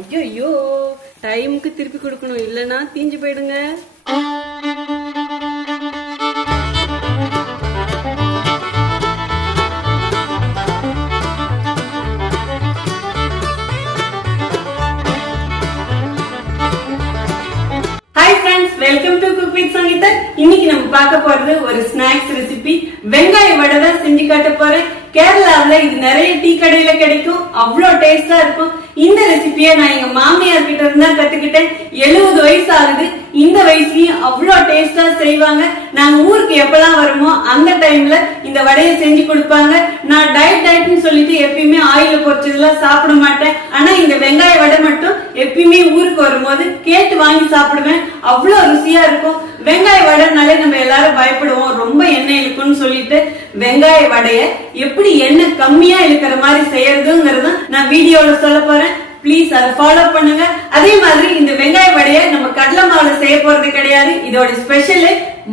ஐயோ டைமுக்கு திருப்பி கொடுக்கணும், இல்லைன்னா தீஞ்சு போயிடுங்க. Welcome to cook with Sangeetha. இன்னைக்கு நம்ம பார்க்க போறது ஒரு ஸ்நாக்ஸ் ரெசிபி. வெங்காய வடை தான் செஞ்சு காட்ட போறேன். கேரளாவுல இது நிறைய டீ கடையில கிடைக்கும், அவ்வளோ டேஸ்டா இருக்கும். இந்த ரெசிபியை நான் எங்க மாமியார் கிட்ட இருந்தா கத்துக்கிட்டேன். 70 வயசு ஆகுது, இந்த வயசுலயும் அவ்வளோ டேஸ்டா செய்வாங்க. நாங்க ஊருக்கு எப்பெல்லாம் வருமோ அந்த டைம்ல இந்த வடையை செஞ்சு கொடுப்பாங்க. நான் டயட்னு சொல்லிட்டு எப்பயுமே ஆயில பொரிச்சதெல்லாம் சாப்பிட மாட்டேன். ஆனா இந்த வெங்காய வடை மட்டும் எப்பயுமே ஊருக்கு வரும்போது கேட்டு வாங்கி சாப்பிடுவேன். அவ்வளோ ருசியா இருக்கும். வெங்காய வடைனாலே நம்ம எல்லாரும் பயப்படுவோம், ரொம்ப எண்ணெய் இழுக்கும்னு சொல்லிட்டு. வெங்காய வடைய எப்படி எண்ணெய் கம்மியா இழுக்கிற மாதிரி செய்யறதுங்கிறத நான் வீடியோல சொல்ல போறேன். பிளீஸ் அதை ஃபாலோ பண்ணுங்க. அதே மாதிரி இந்த வெங்காய வடைய நம்ம கடலை மாவுல செய்ய போறது கிடையாது. இதோட ஸ்பெஷல்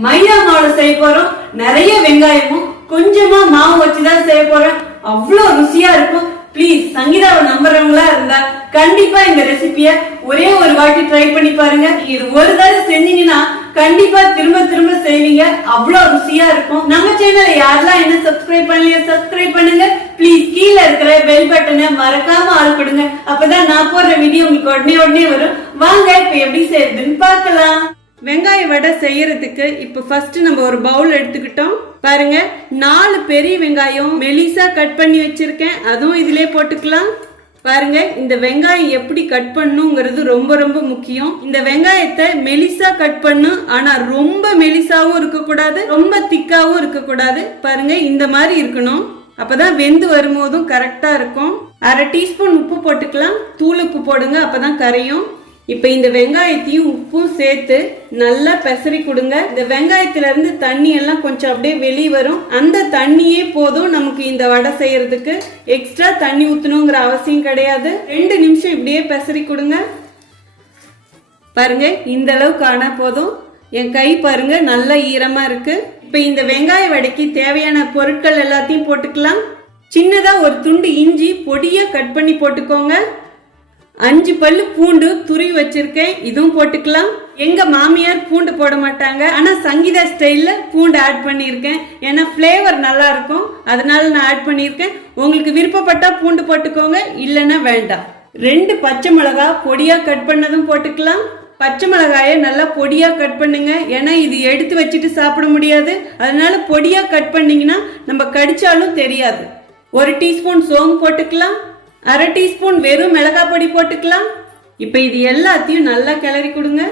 மைதா மாவுல செய்ய போறோம். நிறைய வெங்காயமும் கொஞ்சமா மாவு வச்சுதான் செய்ய போறோம். அவ்வளோ ருசியா இருக்கும். பிளீஸ் சங்கீதாவை நம்புறவங்களா இருந்தா கண்டிப்பா இந்த ரெசிபிய ஒரே ஒரு வாட்டி ட்ரை பண்ணி பாருங்க. இது ஒரு தடவை செஞ்சீங்கன்னா கண்டிப்பா திரும்ப திரும்ப செய்வீங்க. அவ்வளவு ருசியா இருக்கும். நம்ம சேனலை யாரெல்லாம் என்ன சப்ஸ்கிரைப் பண்ணலையோ சப்ஸ்கிரைப் பண்ணுங்க. பிளீஸ் கீழே இருக்கிற பெல் பட்டனை மறக்காம ஆள் கொடுங்க. அப்பதான் நான் போடுற வீடியோ உங்களுக்கு உடனே வரும். வாங்க இப்ப எப்படி செய்யறதுன்னு பார்க்கலாம். வெங்காய வடை செய்யறதுக்கு இப்ப ஃபர்ஸ்ட் நம்ம ஒரு பவுல் எடுத்துக்கிட்டோம். பாருங்க, 4 பெரிய வெங்காயம் மெலிசா கட் பண்ணி வச்சிருக்கேன். அதுவும் இதுலயே போட்டுக்கலாம். பாருங்க, இந்த வெங்காயம் எப்படி கட் பண்ணுங்கிறது ரொம்ப ரொம்ப முக்கியம். இந்த வெங்காயத்தை மெலிசா கட் பண்ணும், ஆனா ரொம்ப மெலிசாவும் இருக்க கூடாது, ரொம்ப திக்காவும் இருக்க கூடாது. பாருங்க, இந்த மாதிரி இருக்கணும். அப்பதான் வெந்து வரும்போதும் கரெக்டா இருக்கும். 1/2 டீஸ்பூன் உப்பு போட்டுக்கலாம். தூள் உப்பு போடுங்க, அப்பதான் கரையும். இப்ப இந்த வெங்காயத்தையும் உப்பும் சேர்த்து நல்லா பெசரி கொடுங்க. இந்த வெங்காயத்துல இருந்து தண்ணி எல்லாம் கொஞ்சம் அப்படியே வெளியே வரும். அந்த தண்ணியே போதும் நமக்கு இந்த வடை செய்யறதுக்கு. எக்ஸ்ட்ரா தண்ணி ஊத்தணுங்கிற அவசியம் கிடையாது. 2 நிமிஷம் இப்படியே பெசரி கொடுங்க. பாருங்க, இந்த அளவுக்கு ஆனா போதும். என் கை பாருங்க நல்லா ஈரமா இருக்கு. இப்ப இந்த வெங்காய வடைக்கு தேவையான பொருட்கள் எல்லாத்தையும் போட்டுக்கலாம். சின்னதா ஒரு துண்டு இஞ்சி பொடியா கட் பண்ணி போட்டுக்கோங்க. 5 பல்லு பூண்டு துருவி வச்சிருக்கேன், இதுவும் போட்டுக்கலாம். எங்க மாமியார் பூண்டு போட மாட்டாங்க, ஆனா சங்கீதா ஸ்டைல்ல பூண்டு ஆட் பண்ணிருக்கேன். ஏன்னா பிளேவர் நல்லா இருக்கும், அதனால நான் ஆட் பண்ணிருக்கேன். உங்களுக்கு விருப்பப்பட்டா பூண்டு போட்டுக்கோங்க, இல்லைன்னா வேண்டாம். 2 பச்சை மிளகா பொடியா கட் பண்ணதும் போட்டுக்கலாம். பச்சை மிளகாய நல்லா பொடியா கட் பண்ணுங்க. ஏன்னா இது எடுத்து வச்சுட்டு சாப்பிட முடியாது, அதனால பொடியா கட் பண்ணீங்கன்னா நம்ம கடிச்சாலும் தெரியாது. 1 டீஸ்பூன் சோம்பு போட்டுக்கலாம். 1/2 டீஸ்பூன் வெறும் மிளகாய் பொடி போட்டுக்கலாம். இப்ப இது எல்லாத்தையும் நல்லா கிளறி கொடுங்க.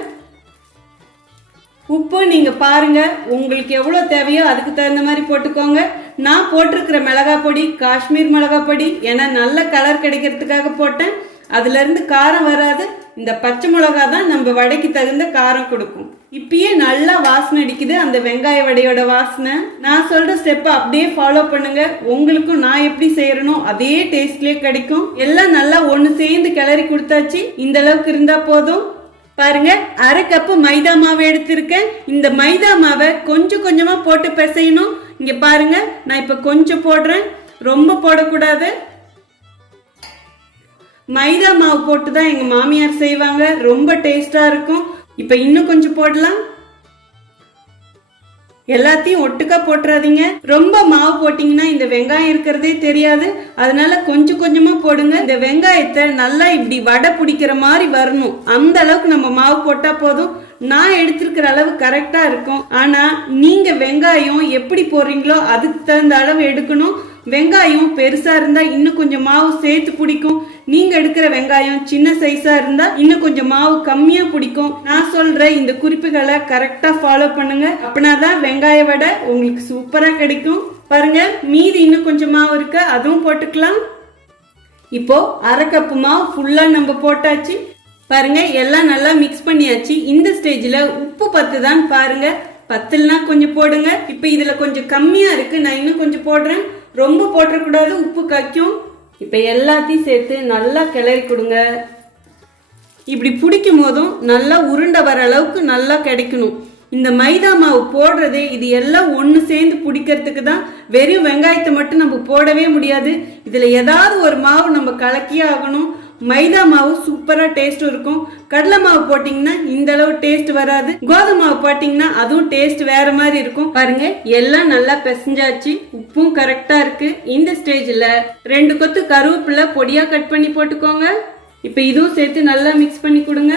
உப்பு நீங்க பாருங்க, உங்களுக்கு எவ்வளவு தேவையோ அதுக்கு தகுந்த மாதிரி போட்டுக்கோங்க. நான் போட்டிருக்கிற மிளகாய் பொடி காஷ்மீர் மிளகாய் பொடி, ஏன்னா நல்ல கலர் கிடைக்கிறதுக்காக போட்டேன். அதுல இருந்து காரம் வராது. இந்த பச்சை மிளகா தான் நம்ம வடைக்கு தகுந்த காரம் கொடுக்கும். இப்பயே நல்லா வாசனை அடிக்குது, அந்த வெங்காய வடையோட வாசனை. நான் சொல்ற ஸ்டெப்பை அப்படியே ஃபாலோ பண்ணுங்க. உங்களுக்கும் நான் எப்படி செய்யறனோ அதே டேஸ்ட்லயே கிடைக்கும். எல்லாம் நல்லா ஒண்ணு சேர்ந்து கிளறி கொடுத்தாச்சு. இந்த அளவுக்கு இருந்தா போதும். பாருங்க, 1/2 கப்பு மைதா மாவு எடுத்திருக்கேன். இந்த மைதா மாவை கொஞ்சம் கொஞ்சமா போட்டு பிசையணும். இங்க பாருங்க, நான் இப்ப கொஞ்சம் போடுறேன், ரொம்ப போடக்கூடாது. மைதா மாவு போட்டுதான் எங்க மாமியார் செய்வாங்க, ரொம்ப டேஸ்டா இருக்கும். இப்ப இன்னும் கொஞ்சம் போடலாம். எல்லாத்தையும் ஒட்டுக்கா போட்டுறாதீங்க. ரொம்ப மாவு போட்டீங்கன்னா இந்த வெங்காயம் இருக்கிறதே தெரியாது, அதனால கொஞ்சம் கொஞ்சமா போடுங்க. இந்த வெங்காயத்தை நல்லா இப்படி வடை பிடிக்கிற மாதிரி வரணும், அந்த அளவுக்கு நம்ம மாவு போட்டா போதும். நான் எடுத்திருக்கிற அளவு கரெக்டா இருக்கும். ஆனா நீங்க வெங்காயம் எப்படி போடுறீங்களோ அதுக்கு தகுந்த அளவு எடுக்கணும். வெங்காயம் பெருசா இருந்தா இன்னும் கொஞ்சம் மாவு சேர்த்து பிடிக்கும். நீங்க எடுக்கிற வெங்காயம் சின்ன சைஸா இருந்தா இன்னும் கொஞ்சம் மாவு கம்மியா பிடிக்கும். நான் சொல்ற இந்த குறிப்புகளை கரெக்டா ஃபாலோ பண்ணுங்க. அப்படின்னாதான் வெங்காய வடை உங்களுக்கு சூப்பரா கிடைக்கும். பாருங்க, மீதி இன்னும் கொஞ்சம் மாவு இருக்கு, அதுவும் போட்டுக்கலாம். இப்போ 1/2 கப்பு மாவு ஃபுல்லா நம்ம போட்டாச்சு. பாருங்க, எல்லாம் நல்லா மிக்ஸ் பண்ணியாச்சு. இந்த ஸ்டேஜ்ல உப்பு பத்துதான் பாருங்க. பத்தலனா கொஞ்சம் போடுங்க. இப்ப இதுல கொஞ்சம் கம்மியா இருக்கு, நான் இன்னும் கொஞ்சம் போடுறேன். ரொம்ப போட்டக்கூடாது, உப்பு கக்கும். இப்ப எல்லாத்தையும் சேர்த்து நல்லா கிளறி கொடுங்க. இப்படி பிடிக்கும் போதும் நல்லா உருண்டை வர அளவுக்கு நல்லா கிடைக்கணும். இந்த மைதா மாவு போடுறதே இது எல்லாம் ஒன்று சேர்ந்து பிடிக்கிறதுக்கு தான். வெறும் வெங்காயத்தை மட்டும் நம்ம போடவே முடியாது. இதில் ஏதாவது ஒரு மாவு நம்ம கலக்கியே ஆகணும். மைதா மாவு சூப்பரா டேஸ்ட் இருக்கும். கடலை மாவு போட்டீங்கன்னா இந்த அளவு டேஸ்ட் வராது. கோதுமை மாவு போட்டீங்கன்னா அதுவும் டேஸ்ட் வேற மாதிரி இருக்கும். பாருங்க எல்லாம் நல்லா பிசைஞ்சாச்சு, உப்பும் கரெக்டா இருக்கு. இந்த ஸ்டேஜ்ல 2 கொத்து கருவேப்பிலை பொடியா கட் பண்ணி போட்டுக்கோங்க. இப்ப இதுவும் சேர்த்து நல்லா மிக்ஸ் பண்ணி கொடுங்க.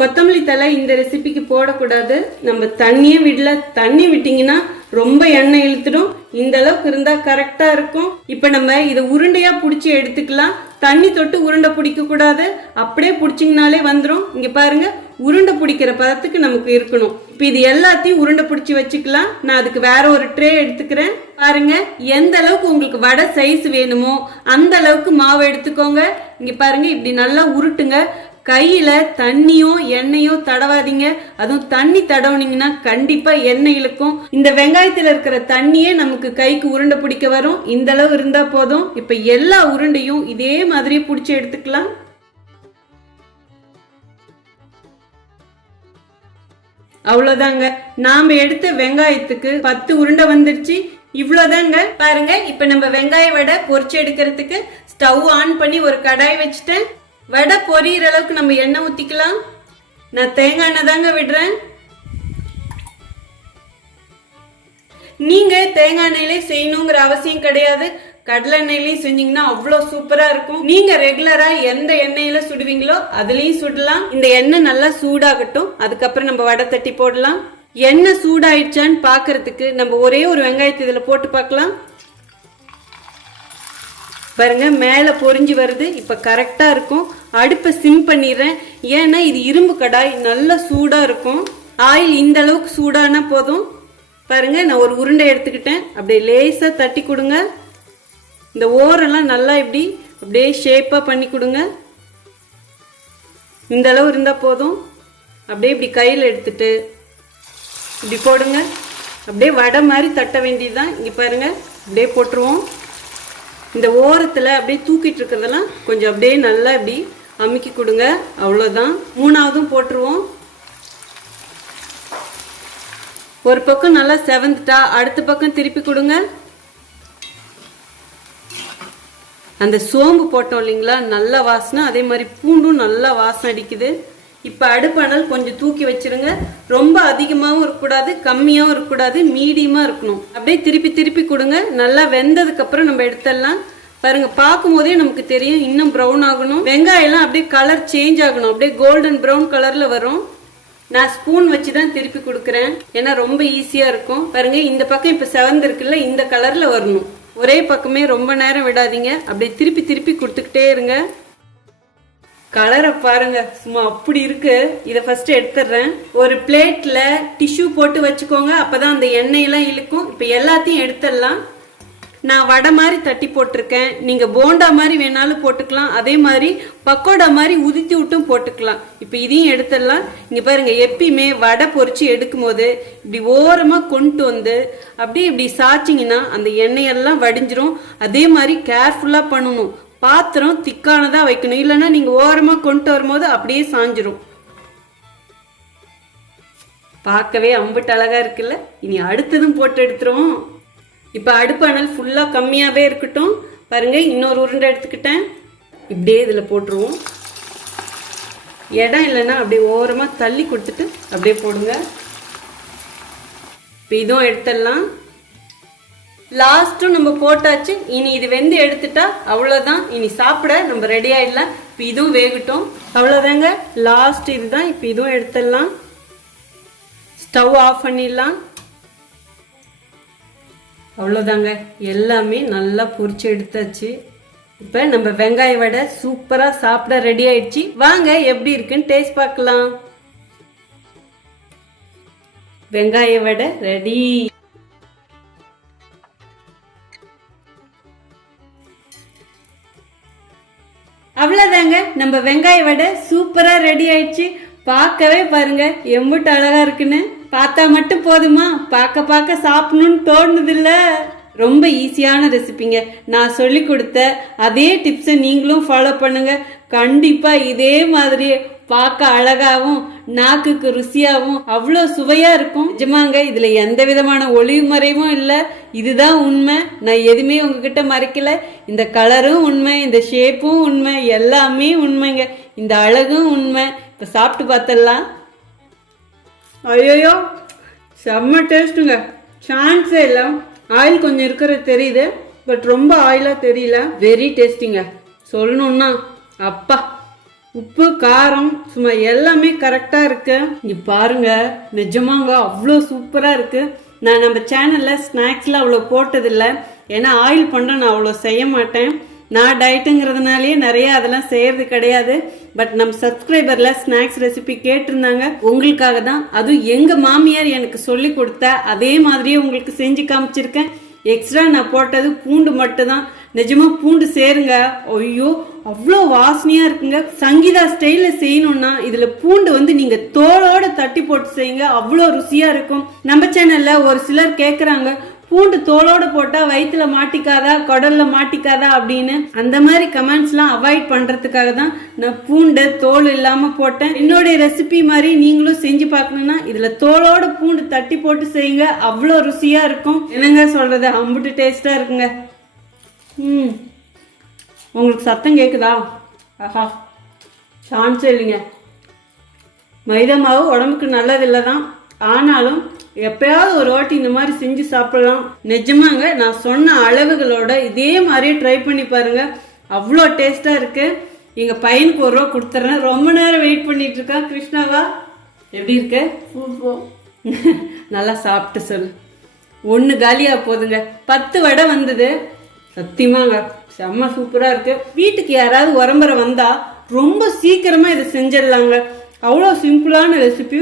கொத்தமல்லி தலை இந்த ரெசிபிக்கு போடக்கூடாது. நம்ம தண்ணியே விடல, தண்ணி விட்டீங்கன்னா ரொம்ப எண்ணெய் இழுத்துடும். இந்த அளவுக்கு இருந்தா கரெக்டா இருக்கும். இப்ப நம்ம இதை உருண்டையா புடிச்சு எடுத்துக்கலாம். தண்ணி தொட்டு உருண்டை பிடிக்க கூடாது, அப்படியே பிடிச்சிங்கனாலே வந்துடும். இங்க பாருங்க, உருண்டை பிடிக்கிற பதத்துக்கு நமக்கு இருக்கணும். இப்ப இது எல்லாத்தையும் உருண்டை பிடிச்சி வச்சுக்கலாம். நான் அதுக்கு வேற ஒரு ட்ரே எடுத்துக்கிறேன். பாருங்க எந்த அளவுக்கு உங்களுக்கு வடை சைஸ் வேணுமோ அந்த அளவுக்கு மாவு எடுத்துக்கோங்க. இங்க பாருங்க இப்படி நல்லா உருட்டுங்க. கையில தண்ணியோ எண்ணெயோ தடவாதீங்க. அதுவும் தண்ணி தடவுனீங்கன்னா கண்டிப்பா எண்ணெய் இழுக்கும். இந்த வெங்காயத்துல இருக்கிற தண்ணியே நமக்கு கைக்கு உருண்டை பிடிக்க வரும். இந்த அளவு இருந்தா போதும். இப்ப எல்லா உருண்டையும் இதே மாதிரி பிடிச்சி எடுத்துக்கலாம். அவ்வளவுதாங்க, நாம எடுத்த வெங்காயத்துக்கு 10 உருண்டை வந்துருச்சு. இவ்வளவுதாங்க. பாருங்க இப்ப நம்ம வெங்காய வடை பொரிச்சு எடுக்கிறதுக்கு ஸ்டவ் ஆன் பண்ணி ஒரு கடாய் வச்சுட்டேன். வடை பொரியிற அளவுக்கு நம்ம எண்ணெய் ஊத்திக்கலாம். நான் தேங்காய் எண்ணெய் தாங்க விடுறேன். நீங்க தேங்காய் எண்ணெயிலே செய்யணுங்கிற அவசியம் கிடையாது. கடலை எண்ணெயிலையும் செஞ்சீங்கன்னா அவ்வளவு சூப்பரா இருக்கும். நீங்க ரெகுலரா எந்த எண்ணெயில சுடுவீங்களோ அதுலயும் சுடலாம். இந்த எண்ணெய் நல்லா சூடாகட்டும், அதுக்கப்புறம் நம்ம வடை தட்டி போடலாம். எண்ணெய் சூடாயிடுச்சான்னு பாக்குறதுக்கு நம்ம ஒரே ஒரு வெங்காயத்தை இதுல போட்டு பார்க்கலாம். பாருங்க மேல பொரிஞ்சு வருது. இப்ப கரெக்டா இருக்கும். அடுப்பை சிம் பண்ணிடுறேன். ஏன்னா இது இரும்பு கடாய், நல்லா சூடா இருக்கும். ஆயில் இந்த அளவுக்கு சூடானா போதும். பாருங்க நான் ஒரு உருண்டை எடுத்துக்கிட்டேன். அப்படியே லேசா தட்டி கொடுங்க. இந்த ஓரெல்லாம் நல்லா இப்படி அப்படியே ஷேப்பா பண்ணி கொடுங்க. இந்த அளவு இருந்தா போதும். அப்படியே இப்படி கையில் எடுத்துட்டு இப்படி போடுங்க. அப்படியே வடை மாதிரி தட்ட வேண்டியதுதான். இங்க பாருங்க அப்படியே போட்டுருவோம். இந்த ஓரத்துல அப்படியே தூக்கிட்டு இருக்கிறதெல்லாம் கொஞ்சம் அப்படியே நல்லா இப்படி அமுக்கி கொடுங்க. அவ்வளவுதான். மூணாவதும் போட்டுருவோம். ஒரு பக்கம் நல்லா செவந்துட்டா அடுத்த பக்கம் திருப்பி கொடுங்க. அந்த சோம்பு போட்டோம் இல்லைங்களா, நல்ல வாசனை. அதே மாதிரி பூண்டும் நல்லா வாசனை அடிக்குது. இப்ப அடுப்பானல் கொஞ்சம் தூக்கி வச்சிருங்க. ரொம்ப அதிகமாவும் இருக்கக்கூடாது, கம்மியாவும் இருக்கக்கூடாது, மீடியமா இருக்கணும். அப்படியே திருப்பி திருப்பி கொடுங்க. நல்லா வெந்ததுக்கு அப்புறம் நம்ம எடுத்துடலாம். பாருங்க பார்க்கும் போதே நமக்கு தெரியும் இன்னும் ப்ரௌன் ஆகணும். வெங்காயம் எல்லாம் அப்படியே கலர் சேஞ்ச் ஆகணும். அப்படியே கோல்டன் ப்ரௌன் கலர்ல வரும். நான் ஸ்பூன் வச்சுதான் திருப்பி கொடுக்கறேன், ஏன்னா ரொம்ப ஈஸியா இருக்கும். பாருங்க இந்த பக்கம் இப்ப செவந்து இருக்குல்ல, இந்த கலர்ல வரணும். ஒரே பக்கமே ரொம்ப நேரம் விடாதீங்க. அப்படியே திருப்பி திருப்பி கொடுத்துக்கிட்டே இருங்க. கலரை பாருங்க, சும்மா அப்படி இருக்கு. இதை ஃபர்ஸ்ட் எடுத்துடுறேன். ஒரு பிளேட்ல டிஷ்யூ போட்டு வச்சுக்கோங்க, அப்பதான் அந்த எண்ணெயெல்லாம் இழுக்கும். இப்ப எல்லாத்தையும் எடுத்துடலாம். நான் வடை மாதிரி தட்டி போட்டிருக்கேன். நீங்க போண்டா மாதிரி வேணாலும் போட்டுக்கலாம். அதே மாதிரி பக்கோடா மாதிரி உதித்தி விட்டும் போட்டுக்கலாம். இப்ப இதையும் எடுத்துடலாம். இங்க பாருங்க, எப்பயுமே வடை பொரிச்சு எடுக்கும் போது இப்படி ஓரமா கொண்டு வந்து அப்படியே இப்படி சாச்சிங்கன்னா அந்த எண்ணெயெல்லாம் வடிஞ்சிரும். அதே மாதிரி கேர்ஃபுல்லா பண்ணணும். பாத்திரம் திக்கானதா வைக்கணும், இல்லைன்னா நீங்க ஓரமா கொண்டு வரும்போது அப்படியே சாஞ்சிரும். பார்க்கவே அம்புட்டு அழகா இருக்குல்ல. இனி அடுத்ததும் போட்டு எடுத்துரும். இப்ப அடுப்பு அனல் ஃபுல்லா கம்மியாவே இருக்கட்டும். பாருங்க இன்னொரு உருண்டை எடுத்துக்கிட்டேன். இப்படியே இதுல போட்டுருவோம். இடம் இல்லைன்னா அப்படியே ஓரமா தள்ளி கொடுத்துட்டு அப்படியே போடுங்க. இப்ப இதுவும் எடுத்துடலாம். லாஸ்ட்டும் நம்ம போட்டாச்சு. இனி இது வெந்து எடுத்துட்டா அவ்வளவுதான். இனி சாப்பிட நம்ம ரெடி ஆயிடலாம். இப்ப இதுவும் வேகட்டும். அவ்வளவுதாங்க, லாஸ்ட் இதுதான். இப்ப இதுவும் எடுத்துடலாம். ஸ்டவ் ஆஃப் பண்ணிடலாம். அவ்வளவுதாங்க, எல்லாமே நல்லா பொரிச்சு எடுத்தாச்சு. இப்ப நம்ம வெங்காய வடை சூப்பரா சாப்பிட ரெடி ஆயிடுச்சு. வாங்க எப்படி இருக்குன்னு டேஸ்ட் பார்க்கலாம். வெங்காய வடை ரெடி. அவ்வளவுதாங்க, நம்ம வெங்காய வடை சூப்பரா ரெடி ஆயிடுச்சு. பார்க்கவே பாருங்க எம்புட்டு அழகா இருக்குன்னு. பார்த்தா மட்டும் போதுமா, பார்க்க பார்க்க சாப்பிடணும்னு தோணுது இல்ல. ரொம்ப ஈஸியான ரெசிபிங்க. நான் சொல்லி கொடுத்த அதே டிப்ஸை நீங்களும் ஃபாலோ பண்ணுங்க. கண்டிப்பா இதே மாதிரி பார்க்க அழகாவும் நாக்குக்கு ருசியாவும் அவ்வளோ சுவையா இருக்கும். நிஜமாங்க, இதுல எந்த விதமான ஒளிவு மறைவும் இல்லை. இதுதான் உண்மை. நான் எதுவுமே உங்ககிட்ட மறைக்கல. இந்த கலரும் உண்மை, இந்த ஷேப்பும் உண்மை, எல்லாமே உண்மைங்க. இந்த அழகும் உண்மை. இப்ப சாப்பிட்டு பார்த்தலாம். ஐயோ, செம்ம டேஸ்ட்டுங்க. சான்ஸே இல்லை. ஆயில் கொஞ்சம் இருக்கிறது தெரியுது, பட் ரொம்ப ஆயிலா தெரியல. வெரி டேஸ்டிங்க. சொல்லணும்னா அப்பா, உப்பு காரம் சும்மா எல்லாமே கரெக்டா இருக்கு. இங்க பாருங்க, நிஜமாங்க அவ்வளோ சூப்பரா இருக்கு. நான் நம்ம சேனல்ல ஸ்நாக்ஸ்ல அவ்வளோ போட்டதில்லை. ஏன்னா ஆயில் பண்ட நான் அவ்வளோ செய்ய மாட்டேன். நான் டயட்டுங்கிறதுனாலயே நிறைய அதெல்லாம் செய்யறது கிடையாது. பட் நம்ம சப்ஸ்கிரைபர்ல ஸ்நாக்ஸ் ரெசிபி கேட்டிருந்தாங்க. உங்களுக்காக தான். அதுவும் எங்க மாமியார் எனக்கு சொல்லி கொடுத்த அதே மாதிரியே உங்களுக்கு செஞ்சு காமிச்சிருக்கேன். எக்ஸ்ட்ரா நான் போட்டது பூண்டு மட்டும் தான். நிஜமா பூண்டு சேருங்க. ஐயோ, அவ்வளோ வாசனையா இருக்குங்க. சங்கீதா ஸ்டைல செய்யணும்னா இதுல பூண்டு நீங்க தோலோட தட்டி போட்டு செய்யுங்க, அவ்வளோ ருசியா இருக்கும். நம்ம சேனல்ல ஒரு சிலர் கேக்குறாங்க, பூண்டு தோலோட போட்டா வயிற்றுல மாட்டிக்காதா, குடல்ல மாட்டிக்காதா அப்படின்னு. அந்த மாதிரி கமெண்ட்ஸ் எல்லாம் அவாய்ட் பண்றதுக்காக தான் நான் பூண்டு தோல் இல்லாம போட்டேன். என்னுடைய ரெசிபி மாதிரி நீங்களும் செஞ்சு பார்க்கணும்னா இதுல தோலோட பூண்டு தட்டி போட்டு செய்யுங்க, அவ்வளோ ருசியா இருக்கும். என்னங்க சொல்றது, அம்புட்டு டேஸ்டா இருக்குங்க. உங்களுக்கு சத்தம் கேக்குதா? ஆஹா, சான்ஸே இல்லைங்க. மைதா மாவு உடம்புக்கு நல்லது இல்லதான். ஆனாலும் எப்பயாவது ஒரு வாட்டி இந்த மாதிரி செஞ்சு சாப்பிடலாம். நிஜமாங்க, நான் சொன்ன அளவுகளோட இதே மாதிரியே ட்ரை பண்ணி பாருங்க, அவ்வளோ டேஸ்டா இருக்கு. எங்க பையனுக்கு 1 ரூபா கொடுத்துறேன். ரொம்ப நேரம் வெயிட் பண்ணிட்டு இருக்கான். கிருஷ்ணாவா, எப்படி இருக்கு? நல்லா சாப்பிட்டு சொல்லு. 1 காலியா போதுங்க. 10 வடை வந்தது. சத்தியமாங்க செம்ம சூப்பரா இருக்கு. வீட்டுக்கு யாராவது உரம்பரை வந்தா ரொம்ப சீக்கிரமா இதை செஞ்சிடலாங்க. அவ்வளோ சிம்பிளான ரெசிபி.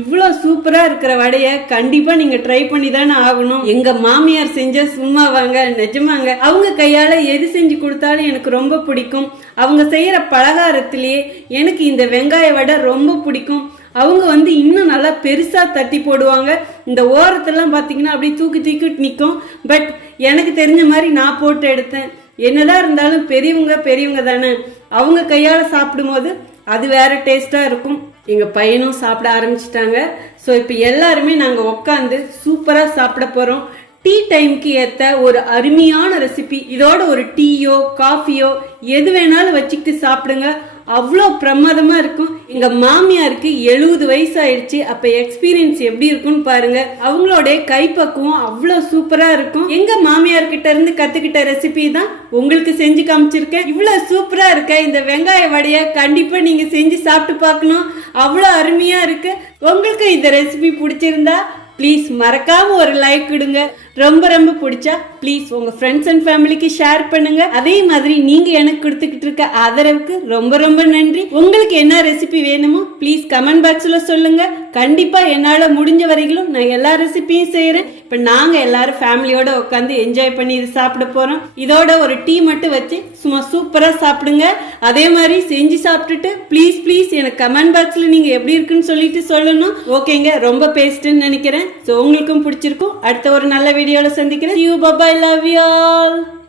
இவ்வளோ சூப்பரா இருக்கிற வடைய கண்டிப்பா நீங்க ட்ரை பண்ணி தானே ஆகணும். எங்க மாமியார் செஞ்ச சும்மா வாங்க, நிஜமாங்க. அவங்க கையால எது செஞ்சு கொடுத்தாலும் எனக்கு ரொம்ப பிடிக்கும். அவங்க செய்யற பலகாரத்திலேயே எனக்கு இந்த வெங்காய வடை ரொம்ப பிடிக்கும். அவங்க இன்னும் நல்லா பெருசா தட்டி போடுவாங்க. இந்த ஓரத்தெல்லாம் பாத்தீங்கன்னா அப்படியே தூக்கி தூக்கிட்டு நிற்கும். பட் எனக்கு தெரிஞ்ச மாதிரி நான் போட்டு எடுத்தேன். என்னதான் இருந்தாலும் பெரியவங்க தானே. அவங்க கையால சாப்பிடும் போது அது வேற டேஸ்டா இருக்கும். எங்க பையனும் சாப்பிட ஆரம்பிச்சிட்டாங்க. ஸோ இப்போ எல்லாருமே நாங்க உட்காந்து சூப்பரா சாப்பிட போறோம். டீ டைம்க்கு ஏத்த ஒரு அருமையான ரெசிபி. இதோட ஒரு டீயோ காஃபியோ எது வேணாலும் வச்சுக்கிட்டு சாப்பிடுங்க, அவ்வளோ பிரமாதமா இருக்கும். எங்க மாமியாருக்கு 70 வயசு ஆயிடுச்சு. அப்ப எக்ஸ்பீரியன்ஸ் எப்படி இருக்கும்னு பாருங்க. அவங்களோட கைப்பக்குவம் அவ்வளோ சூப்பரா இருக்கும். எங்க மாமியார் கிட்ட இருந்து கத்துக்கிட்ட ரெசிபி தான் உங்களுக்கு செஞ்சு காமிச்சிருக்கேன். இவ்வளவு சூப்பரா இருக்க இந்த வெங்காய வடைய கண்டிப்பா நீங்க செஞ்சு சாப்பிட்டு பார்க்கணும், அவ்வளோ அருமையா இருக்கு. உங்களுக்கு இந்த ரெசிபி பிடிச்சிருந்தா ப்ளீஸ் மறக்காம ஒரு லைக் கொடுங்க. ரொம்ப பிடிச்சா ப்ளீஸ் உங்க ஃப்ரெண்ட்ஸ் அண்ட் ஃபேமிலிக்கு ஷேர் பண்ணுங்க. அதே மாதிரி நீங்க எனக்கு கொடுத்துக்கிட்டு இருக்க ஆதரவுக்கு ரொம்ப நன்றி. உங்களுக்கு என்ன ரெசிபி வேணுமோ ப்ளீஸ் கமெண்ட் பாக்ஸ்ல சொல்லுங்க. கண்டிப்பா என்னால முடிஞ்ச வரைக்கும் நான் எல்லா ரெசிபியும் செய்யறேன். இப்ப நாங்க எல்லாரும் ஃபேமிலியோட உட்காந்து என்ஜாய் பண்ணி இது சாப்பிட போறோம். இதோட ஒரு டீ மட்டும் வச்சு சும்மா சூப்பரா சாப்பிடுங்க. அதே மாதிரி செஞ்சு சாப்பிட்டுட்டு ப்ளீஸ் எனக்கு கமெண்ட் பாக்ஸ்ல நீங்க எப்படி இருக்குன்னு சொல்லிட்டு சொல்லணும். ஓகேங்க, ரொம்ப பேஸ்ட்னு நினைக்கிறேன். ஸோ உங்களுக்கும் பிடிச்சிருக்கும். அடுத்த ஒரு நல்ல வீடியோல சந்திக்கிறேன். See you, bye bye, love you all.